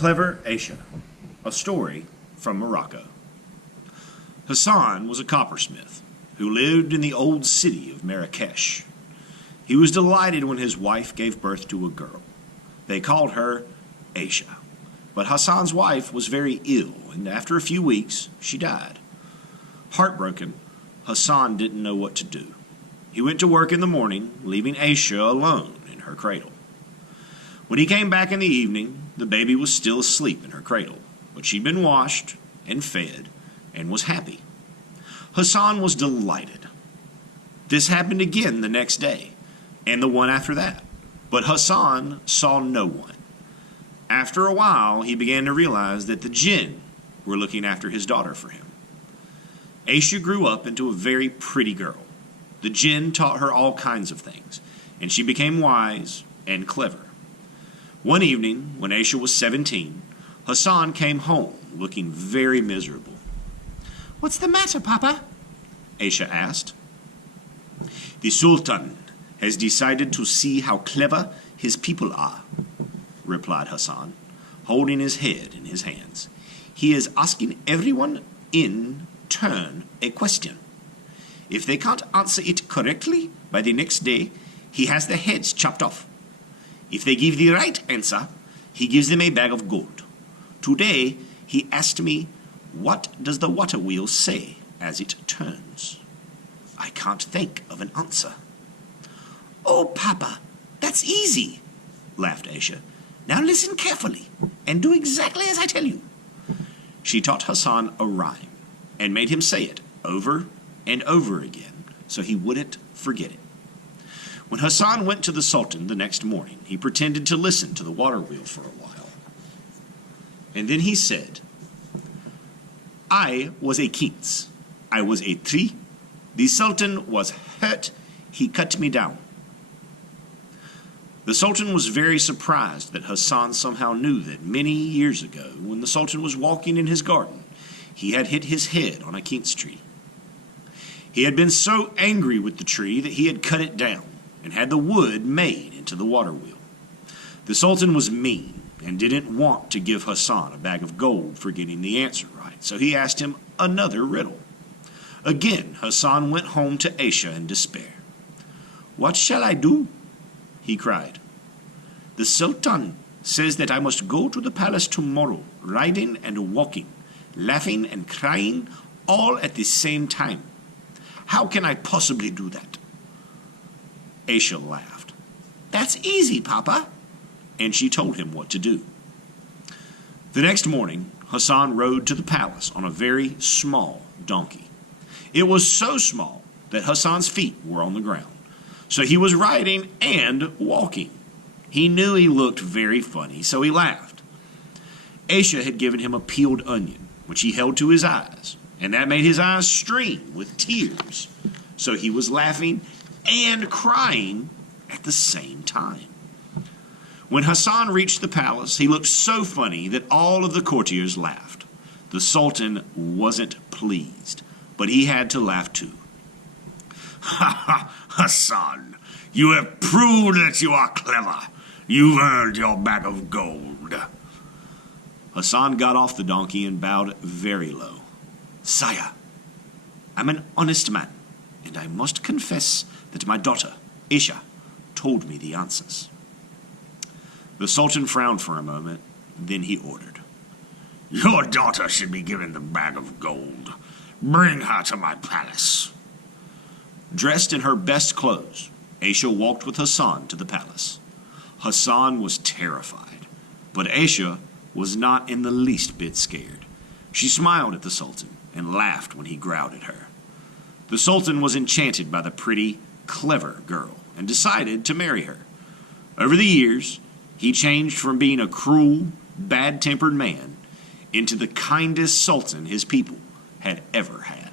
Clever Aisha, a story from Morocco. Hassan was a coppersmith who lived in the old city of Marrakesh. He was delighted when his wife gave birth to a girl. They called her Aisha. But Hassan's wife was very ill, and after a few weeks, she died. Heartbroken, Hassan didn't know what to do. He went to work in the morning, leaving Aisha alone in her cradle. When he came back in the evening, the baby was still asleep in her cradle, but she'd been washed and fed and was happy. Hassan was delighted. This happened again the next day, and the one after that, but Hassan saw no one. After a while, he began to realize that the jinn were looking after his daughter for him. Aisha grew up into a very pretty girl. The jinn taught her all kinds of things, and she became wise and clever. One evening, when Aisha was 17, Hassan came home looking very miserable. "What's the matter, Papa?" Aisha asked. "The Sultan has decided to see how clever his people are," replied Hassan, holding his head in his hands. "He is asking everyone in turn a question. If they can't answer it correctly by the next day, he has their heads chopped off. If they give the right answer, he gives them a bag of gold. Today, he asked me, what does the water wheel say as it turns? I can't think of an answer." "Oh, Papa, that's easy," laughed Aisha. "Now listen carefully and do exactly as I tell you." She taught Hassan a rhyme and made him say it over and over again so he wouldn't forget it. When Hassan went to the Sultan the next morning, he pretended to listen to the water wheel for a while. And then he said, "I was a quince. I was a tree. The Sultan was hurt. He cut me down." The Sultan was very surprised that Hassan somehow knew that many years ago, when the Sultan was walking in his garden, he had hit his head on a quince tree. He had been so angry with the tree that he had cut it down and had the wood made into the water wheel. The Sultan was mean and didn't want to give Hassan a bag of gold for getting the answer right, so he asked him another riddle. Again, Hassan went home to Aisha in despair. "What shall I do?" he cried. "The Sultan says that I must go to the palace tomorrow, riding and walking, laughing and crying, all at the same time. How can I possibly do that?" Aisha laughed. "That's easy, Papa," and she told him what to do. The next morning, Hassan rode to the palace on a very small donkey. It was so small that Hassan's feet were on the ground, so he was riding and walking. He knew he looked very funny, so he laughed. Aisha had given him a peeled onion, which he held to his eyes, and that made his eyes stream with tears, so he was laughing and crying at the same time. When Hassan reached the palace, he looked so funny that all of the courtiers laughed. The Sultan wasn't pleased, but he had to laugh too. "Ha ha, Hassan, you have proved that you are clever. You've earned your bag of gold." Hassan got off the donkey and bowed very low. "Sire, I'm an honest man, and I must confess that my daughter, Aisha, told me the answers." The Sultan frowned for a moment, then he ordered, "Your daughter should be given the bag of gold. Bring her to my palace." Dressed in her best clothes, Aisha walked with Hassan to the palace. Hassan was terrified, but Aisha was not in the least bit scared. She smiled at the Sultan and laughed when he growled at her. The Sultan was enchanted by the pretty, clever girl and decided to marry her. Over the years, he changed from being a cruel, bad-tempered man into the kindest sultan his people had ever had.